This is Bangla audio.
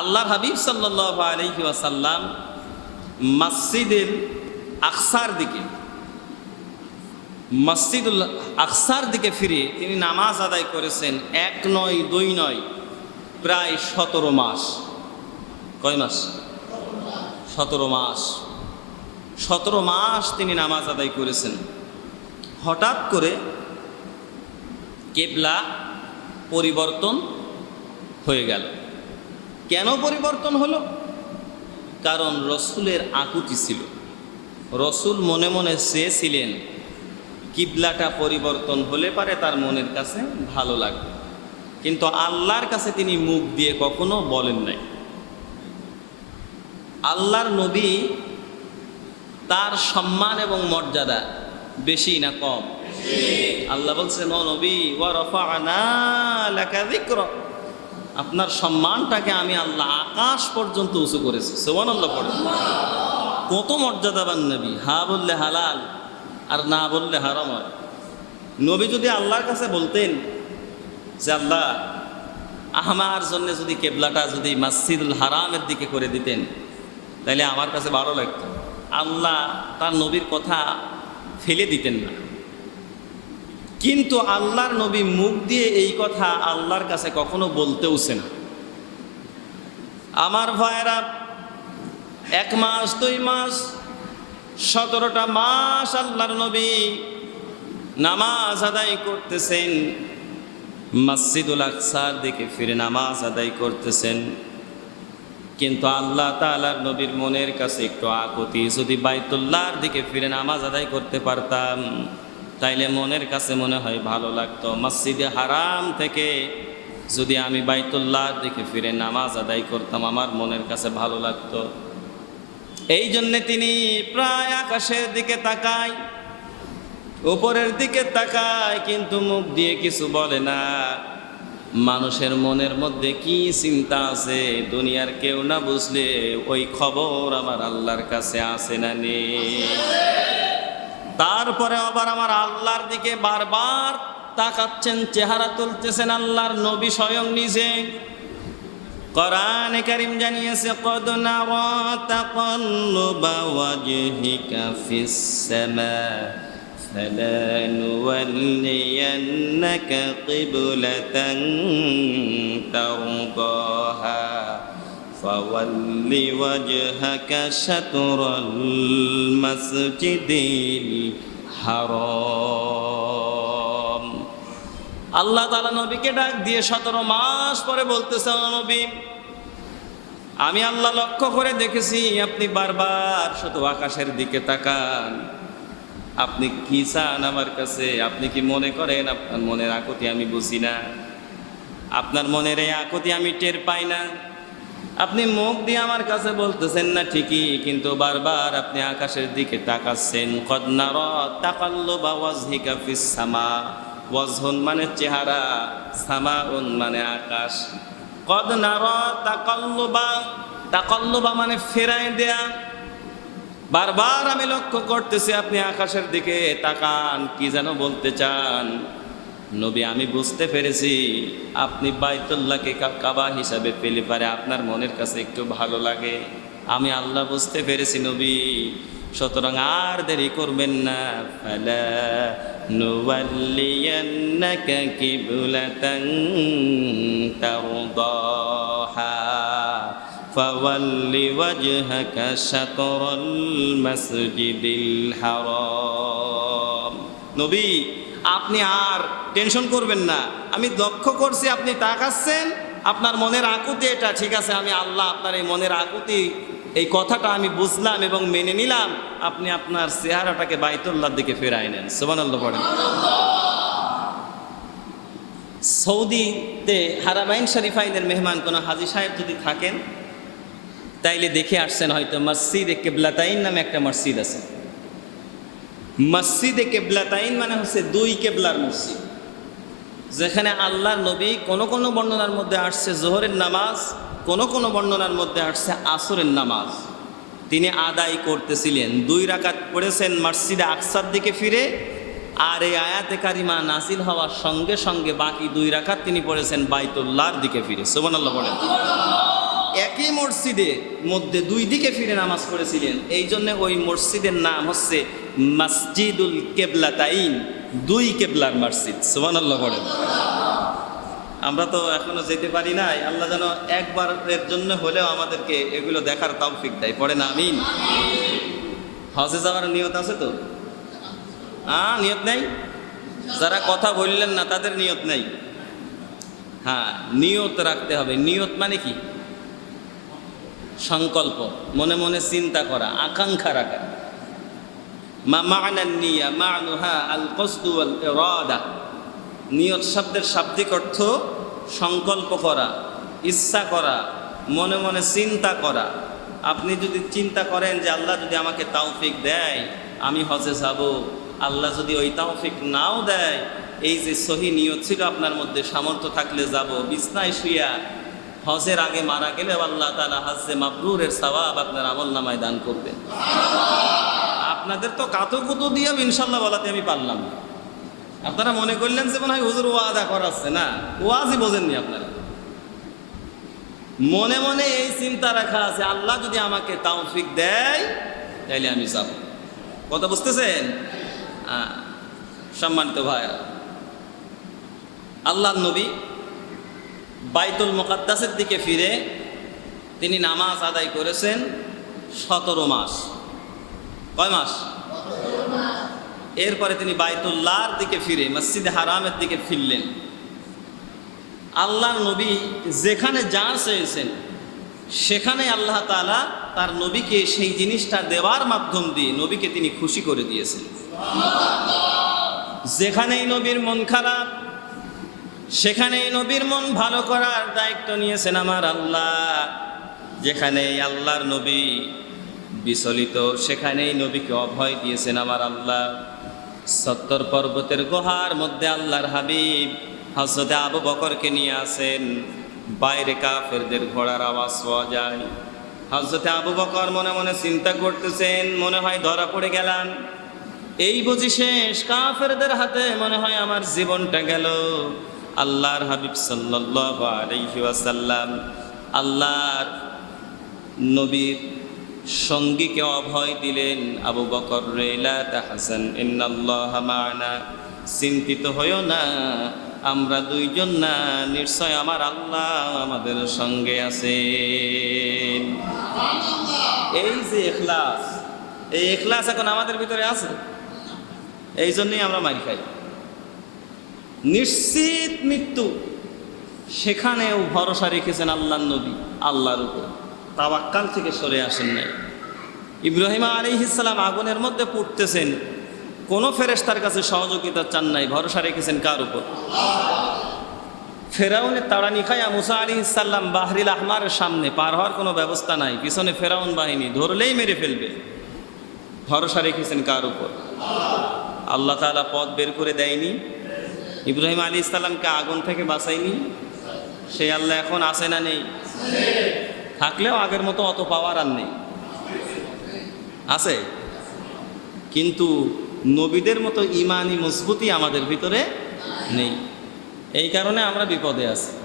আল্লাহ হাবিব সাল্লাহ আলহি ওয়াসাল্লাম মসজিদের আকসার দিকে, মসজিদুল আকসার দিকে ফিরে তিনি নামাজ আদায় করেছেন এক নয়, দুই নয়, প্রায় সতেরো মাস। কয় মাস? সতেরো মাস। সতেরো মাস তিনি নামাজ আদায় করেছেন। হঠাৎ করে কেবলা পরিবর্তন হয়ে গেল। কেন পরিবর্তন হলো? কারণ রসুলের আকুতি ছিল। রসুল মনে মনে চেয়েছিলেন কিবলাটা পরিবর্তন হলে পারে তার মনের কাছে ভালো লাগবে। কিন্তু আল্লাহর কাছে তিনি মুখ দিয়ে কখনো বলেন নাই। আল্লাহর নবী তার সম্মান এবং মর্যাদা বেশি না কম? আল্লাহ বলছেন ও নবী ওয়া লাকা যিকরা। আপনার সম্মানটাকে আমি আল্লাহ আকাশ পর্যন্ত উঁচু করেছি। সোমান আল্লাহ পড়ে। কত মর্যাদাবান নবী। হা বললে হালাল, আর না বললে হারাম নবী যদি আল্লাহর কাছে বলতেন যে আল্লাহ, আমার জন্য যদি কেবলাটা যদি মসজিদুল হারামের দিকে করে দিতেন, তাহলে আমার কাছে ভালো লাগতো। আল্লাহ তার নবীর কথা ফেলে দিতেন না। কিন্তু আল্লাহর নবী মুখ দিয়ে এই কথা আল্লাহর কাছে কখনো বলতেওছে না। আমার ভাইয়েরা, এক মাস, দুই মাস, সতেরোটা মাস আল্লাহর নবী নামাজ আদায় করতেছেন, মসজিদুল আকসার দিকে ফিরে নামাজ আদায় করতেছেন। কিন্তু আল্লাহ তালার নবীর মনের কাছে একটু আকুতি, যদি বাইতুল্লাহর দিকে ফিরে নামাজ আদায় করতে পারতাম। তাইলে মনের কাছে মনে হয় ভালো লাগতো। মসজিদে হারাম থেকে যদি আমি বাইতুল্লাহর দিকে ফিরে নামাজ আদায় করতাম, আমার মনের কাছে ভালো লাগতো। এই জন্যে তিনি প্রায় আকাশের দিকে তাকায়, উপরের দিকে তাকায়, কিন্তু মুখ দিয়ে কিছু বলে না। মানুষের মনের মধ্যে কি চিন্তা আছে, দুনিয়ার কেউ না বুঝলে ওই খবর আমার আল্লাহর কাছে আসে না নেই। তারপরে আবার আমার আল্লাহর দিকে বারবার তাকাচ্ছেন চেহারা তুলতেছেন আল্লাহর নবী স্বয়ং নিজে কোরআনে কারিম জানিয়েছে কদ নারা তাকাল্লুবা ওয়াজহিকা ফিস সামা فلنولينك قبلة ترضاها فول وجهك شطر المسجد الحرام আল্লাহ তালা নবীকে ডাক দিয়ে সতেরো মাস পরে বলতেছে "ও নবী আমি আল্লাহ লক্ষ্য করে দেখেছি আপনি বারবার শুধু আকাশের দিকে তাকান আপনি কি চান আমার কাছে আপনি কি মনে করেন আপনার মনের আকুতি আমি বুঝি না আপনার মনের এই আকুতি আমি টের পাই না আপনি মুখ দিয়ে আমার কাছে বলতেছেন না ঠিকই, কিন্তু বারবার আপনি আকাশের দিকে তাকাচ্ছেন। কদনার তাকাল্লো বা ওয়াজহিকা ফিস সামা। ওয়াজহুন মানে চেহারা, সামাউন মানে আকাশ। কদনার তাকাল্লুবা। তাকাল্লুবা মানে ফেরাই দেয়া। বারবার আমি লক্ষ্য করতেছি আপনি আকাশের দিকে তাকান, কি যেন বলতে চান। নবী, আমি বুঝতে পেরেছি আপনি বাইতুল্লাহকে কাবা হিসাবে পেলে পারে আপনার মনের কাছে একটু ভালো লাগে। আমি আল্লাহ বুঝতে পেরেছি নবী, সুতরাং আর দেরি করবেন না। ফালা নুওয়াল্লিয়ান্নাকা কিবলাতান তারদাহা, ফাওয়াল্লি ওয়াজহাকা শাতরাল মাসজিদিল হারাম। নবী, আপনি আর টেনশন করবেন না। আমি লক্ষ্য করছি, আপনি তাকাচ্ছেন, আপনার মনের আকুতি এটা, ঠিক আছে? আমি আল্লাহ আপনার এই মনের আকুতি, এই কথাটা আমি বুঝলাম এবং মেনে নিলাম, আপনি আপনার চেহারাটাকে বাইতুল্লাহর দিকে ফেরাই নেন। সোমান আল্লাহ সৌদিতে হারামাইন শরীফাইনের মেহমান কোনো হাজি সাহেব যদি থাকেন, তাইলে দেখে আসছেন হয়তো মসজিদে কেবলাতাইন নামে একটা মসজিদ আছে। মসজিদে কেবলাতাইন মানে হচ্ছে দুই কেবলার মসজিদ। যেখানে আল্লাহর নবী কোন কোন বর্ণনার মধ্যে আসছে জোহরের নামাজ, কোন কোন বর্ণনার মধ্যে আসছে আসরের নামাজ। তিনি আদায় করতেছিলেন। দুই রাকাত পড়েছেন মসজিদে আকসার দিকে ফিরে আর এই আয়াতে কারিমা নাসিল হওয়ার সঙ্গে সঙ্গে বাকি দুই রাকাত তিনি পড়েছেন বাইতুল্লাহর দিকে ফিরে। সুবহানাল্লাহ বলেন একই মসজিদের মধ্যে দুই দিকে ফিরে নামাজ পড়েছিলেন। এই জন্য ওই মসজিদের নাম হচ্ছে মসজিদুল কেবলা তাইন দুই কেবলার মসজিদ। সুমান আল্লাহ বলেন আমরা তো এখনও যেতে পারি নাই। আল্লাহ যেন একবারের জন্য হলেও আমাদেরকে এগুলো দেখার তৌফিক দেয়। পড়ে না, আমিন। হজে যাওয়ার নিয়ত আছে তো? হ্যাঁ নিয়ত নেই? যারা কথা বললেন না, তাদের নিয়ত নেই। হ্যাঁ নিয়ত রাখতে হবে। নিয়ত মানে কি? সংকল্প। মনে মনে চিন্তা করা, আকাঙ্ক্ষা রাখা। মা মা'নান নিয়া মা মা'নুহা আল কস্তু আল ইরাদা নিয়ত শব্দের শাব্দিক অর্থ সংকল্প করা, ইচ্ছা করা, মনে মনে চিন্তা করা। আপনি যদি চিন্তা করেন যে আল্লাহ যদি আমাকে তাওফিক দেয়, আমি হজে যাব। আল্লাহ যদি ওই তাওফিক নাও দেয়, এই যে সহি নিয়ত ছিল আপনার মধ্যে, সামর্থ্য থাকলে যাব, বিছনায় শুইয়া হজের আগে মারা গেলে আল্লাহ তালা হাজে মাবরুরের সওয়াব আপনার আমল নামায় দান করবেন। আপনাদের তো কাতো কুতো দিয়ে ইনশাল্লাহ বলাতে আমি পারলাম না। আপনারা মনে করলেন যে মনে হয় হুজুর ওয়াদা করাচ্ছে, না, ওয়াজই বোঝেননি আপনারা। মনে মনে এই চিন্তা রাখা আছে, আল্লাহ যদি আমাকে তাওফিক দেয়, তাইলে আমি যাব। কথা বুঝতেছেন? সম্মানিত ভাই আল্লাহ নবী বাইতুল মোকাদ্দাসের দিকে ফিরে তিনি নামাজ আদায় করেছেন সতেরো মাস। কয় মাস? এরপরে তিনি বাইতুল্লাহর দিকে ফিরে, মসজিদে হারামের দিকে ফিরলেন। আল্লাহর নবী যেখানে যা চেয়েছেন সেখানে আল্লাহ তাআলা তার নবীকে সেই জিনিসটা দেওয়ার মাধ্যম দিয়ে নবীকে তিনি খুশি করে দিয়েছেন। যেখানেই নবীর মন খারাপ, সেখানেই নবীর মন ভালো করার দায়িত্ব নিয়েছেন আমার আল্লাহ। যেখানেই আল্লাহর নবী বিচলিত, সেখানেই নবীকে অভয় দিয়েছেন আমার আল্লাহ। সত্তর পর্বতের গুহার মধ্যে আল্লাহর হাবিব হজরতে আবু বকরকে নিয়ে আসেন। বাইরে কাফেরদের ঘোড়ার আওয়াজ পাওয়া যায়। হজরতে আবু বকর মনে মনে চিন্তা করতেছেন, মনে হয় ধরা পড়ে গেলাম। এই বুঝি শেষ, কাফেরদের হাতে মনে হয় আমার জীবনটা গেল। আল্লাহর হাবিব সাল্লাল্লাহু আলাইহি ওয়াসাল্লাম, আল্লাহর নবীর সঙ্গীকে অভয় দিলেন আবু বকর রেলা তাহাসান, ইন্নাল্লাহ চিন্তিত হইও না, আমরা দুইজন না, নিশ্চয় আমার আল্লাহ আমাদের সঙ্গে আছেন। এই যে এখলাস এই এখলাস এখন আমাদের ভিতরে আছে। এই জন্যই আমরা মারি খাই। নিশ্চিত মৃত্যু, সেখানেও ভরসা রেখেছেন আল্লাহ নবী, আল্লাহর উপর। তাবাক্কাল থেকে সরে আসেন নাই। ইব্রাহিম আলী ইসলাম আগুনের মধ্যে পড়তেছেন। কোনো ফেরেশতার কাছে সহযোগিতা চান নাই। ভরসা রেখেছেন কার উপর? ফেরাউনের তাড়ানি খায়া মুসা আলী ইসাল্লাম বাহরিল আহমারের সামনে পার হওয়ার কোনো ব্যবস্থা নাই। পিছনে ফেরাউন বাহিনী ধরলেই মেরে ফেলবে। ভরসা রেখেছেন কার উপর? আল্লাহ তাআলা পথ বের করে দেয়নি। ইব্রাহিম আলী ইসলামকে আগুন থেকে বাঁচায়নি। সেই আল্লাহ এখন আসে না নেই? থাকলেও আগের মতো অত পাওয়ার আর নেই। আছে? কিন্তু নবীদের মতো ইমানি মজবুতি আমাদের ভিতরে নেই। এই কারণে আমরা বিপদে আছি।